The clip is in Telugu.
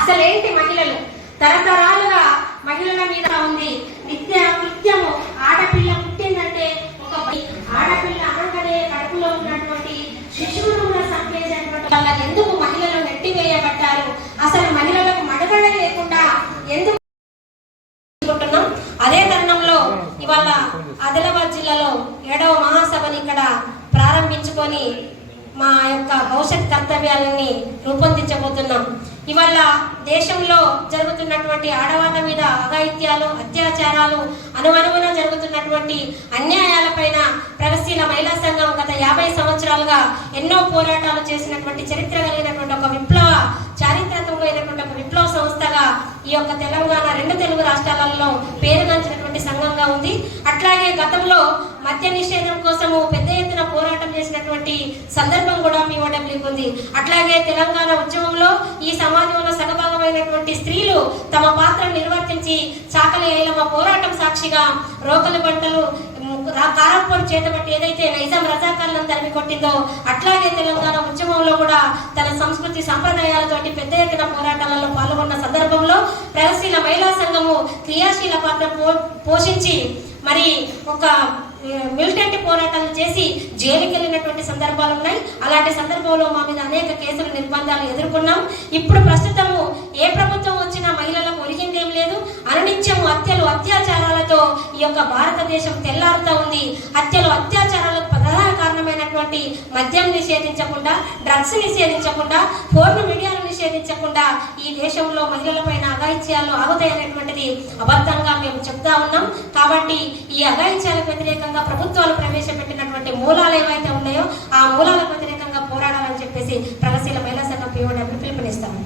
అసలేంటి మహిళలు? తరతరాలుగా మహిళల మీద ఉంది నిత్యము. ఆడపిల్ల పుట్టిందంటే ఒక ఆడపిల్ల అనగానే కడుపులో ఉన్నటువంటి శిశువును కూడా సంపేసేటువంటి వాళ్ళ ఎందుకు మహిళలు నెట్టివేయబడ్డారు? అసలు మహిళలకు మనుగడ లేకుండా ఎందుకు? అదే తరుణంలో ఇవాళ ఆదిలాబాద్ జిల్లాలో 7వ మహాసభని ఇక్కడ ప్రారంభించుకొని మా యొక్క భవిష్యత్ కర్తవ్యాలని రూపొందించబోతున్నాం. ఇవాళ దేశంలో జరుగుతున్నటువంటి ఆడవాళ్ళ మీద అఘాయిత్యాలు, అత్యాచారాలు, అనువనుగుణ జరుగుతున్నటువంటి అన్యాయాలపైన ప్రగతిశీల మహిళా సంఘం గత 50 సంవత్సరాలుగా ఎన్నో పోరాటాలు చేసినటువంటి చరిత్ర కలిగినటువంటి ఒక చారిత్రాత్మకమైనటువంటి ఒక విప్లవ సంస్థగా ఈ యొక్క తెలంగాణ 2 తెలుగు రాష్ట్రాలలో పేరుగాంచినటువంటి సంఘంగా ఉంది. అట్లాగే గతంలో మద్య నిషేధం కోసము పెద్ద ఎత్తున పోరాటం చేసినటువంటి సందర్భం కూడా POWకి ఉంది. అట్లాగే తెలంగాణ ఉద్యమంలో ఈ సమాజంలో సగభాగమైనటువంటి స్త్రీలు తమ పాత్రను నిర్వర్తించి చాకలి ఐలమ్మ పోరాటం సాక్షిగా రోకలి బంటలు కారప్పొడి చేతబట్టి ఏదైతే నైజాం రజాకారులను తరిమి కొట్టిందో అట్లాగే తెలంగాణ ఉద్యమంలో కూడా తన సంస్కృతి సంప్రదాయాలతోటి పెద్ద ఎత్తున పోరాటాలలో పాల్గొన్న సందర్భంలో ప్రగతిశీల మహిళా సంఘము క్రియాశీల పాత్ర పోషించి మరి ఒక మిలిటెంట్ పోరాటాలు చేసి జైలుకి వెళ్ళినటువంటి సందర్భాలు ఉన్నాయి. అలాంటి సందర్భంలో మా మీద అనేక కేసులు, నిర్బంధాలు ఎదుర్కొన్నాం. ఇప్పుడు ప్రస్తుతము ఏ ప్రభుత్వం వచ్చినా మహిళలకు ఒరిగిందేం లేదు. అనునిత్యము హత్యలు, అత్యాచారాలతో ఈ యొక్క భారతదేశం తెల్లారుతా ఉంది. హత్యలు, అత్యాచారాలకు ప్రధాన కారణమైనటువంటి మద్యం నిషేధించకుండా, డ్రగ్స్ నిషేధించకుండా, ఫోన్ మీడియాను నిషేధించకుండా ఈ దేశంలో మహిళలపైన అఘాయిత్యాలు ఆగుతాయనేటువంటిది అబద్ధంగా మేము చెప్తా ఉన్నాం. కాబట్టి ఈ అఘాయిత్యాలకు వ్యతిరేకంగా ప్రభుత్వాలు ప్రవేశపెట్టినటువంటి మూలాలు ఏవైతే ఉన్నాయో ఆ మూలాలకు వ్యతిరేకంగా పోరాడాలని చెప్పేసి ప్రగతిశీల మహిళా సంఘం POW పిలుపునిస్తాం.